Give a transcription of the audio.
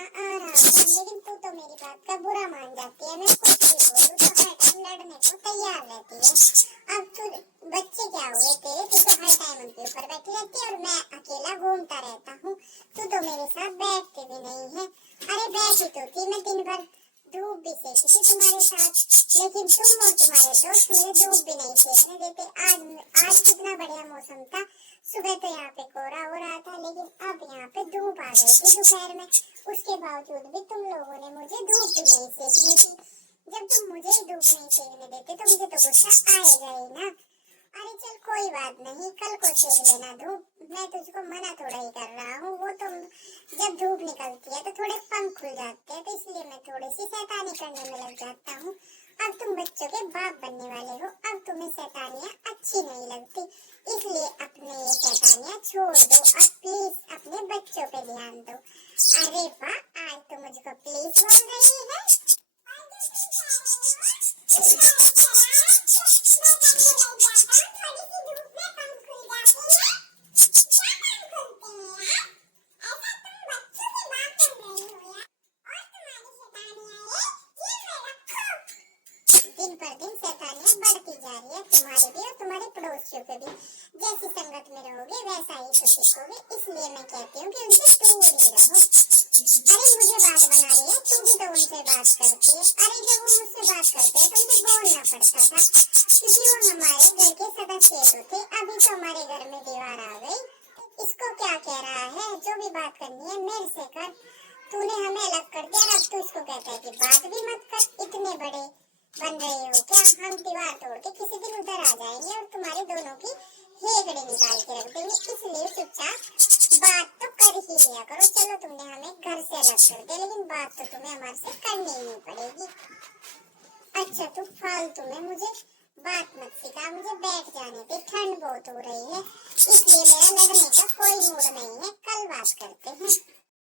लड़ना आ रहा है, लेकिन तू तो मेरी बात का बुरा मान जाती है। मैं कुछ भी बोलूं तो हर टाइम लड़ने को तैयार रहती है। अब तू बच्चे क्या हुए तेरे, तू तो हर टाइम उनके ऊपर बैठी रहती है और मैं अकेला घूमता रहता हूँ। तू तो मेरे साथ बैठती भी नहीं है। अरे बैठी तो थी मैं दिन भर, धूप भी सेकी थी तुम्हारे साथ, लेकिन तुम और तुम्हारे दोस्त मुझे धूप भी नहीं सेकने देते। आज कितना बढ़िया मौसम था। सुबह तो यहाँ पे कोहरा हो रहा था, लेकिन अब यहाँ पे धूप आ गई थी दोपहर में। उसके बावजूद भी तुम लोगों ने मुझे धूप भी नहीं सेकने दी। जब तुम मुझे धूप नहीं सेकने देते तो मुझे तो गुस्सा आएगा ही ना। अरे चल कोई बात नहीं, कल को सेक लेना धूप, मैं तुझको मना थोड़ा ही कर रहा हूँ। वो तो जब धूप निकलती है तो थोड़े पंख खुल जाते हैं, तो इसलिए मैं थोड़ी सी शैतानी करने में लग जाता हूँ। अब तुम बच्चों के बाप बनने वाले हो, अब तुम्हें शैतानियाँ अच्छी नहीं लगती, इसलिए अपने ये शैतानियाँ छोड़ दो और प्लीज अपने बच्चों पे ध्यान दो। अरे वाह, आज तो मुझको प्लीज बोल रही है। दिन पर दिन शैतानियाँ बढ़ती जा रही है, तुम्हारे भी और तुम्हारे पड़ोसियों के भी। जैसी संगत में रहोगे वैसा ही तो सीखोगे, इसलिए मैं कहती हूँ कि उनसे दूर ही रहो। अरे मुझे बात बना रही है, तू भी तो उनसे बात करती है। अरे जब वो मुझसे बात करते हैं तो मुझे बोलना पड़ता था, क्योंकि वो हमारे घर के सदस्य तो थे। अभी तो हमारे घर में दीवार आ गई। इसको क्या कह रहा है, जो भी बात करनी है मेरे से कर। तूने हमें अलग कर दिया और अब तू इसको कहता है कि बात भी मत कर। इतने बड़े बन रहे हो क्या? हम दीवार तोड़ के किसी दिन उधर आ जाएंगे और तुम्हारे दोनों की हेकड़े निकाल के रख देंगे, इसलिए चुपचाप बात तो कर ही लिया करो। चलो तुमने हमें घर से अलग कर दिया, लेकिन बात तो तुम्हें हमारे से करनी ही नहीं पड़ेगी। अच्छा तू फालतू में मुझे बात मत सिखा, मुझे बैठ जाने दे, ठंड बहुत हो रही है, इसलिए मेरा लड़ने का कोई मूड नहीं है। कल बात करते हैं।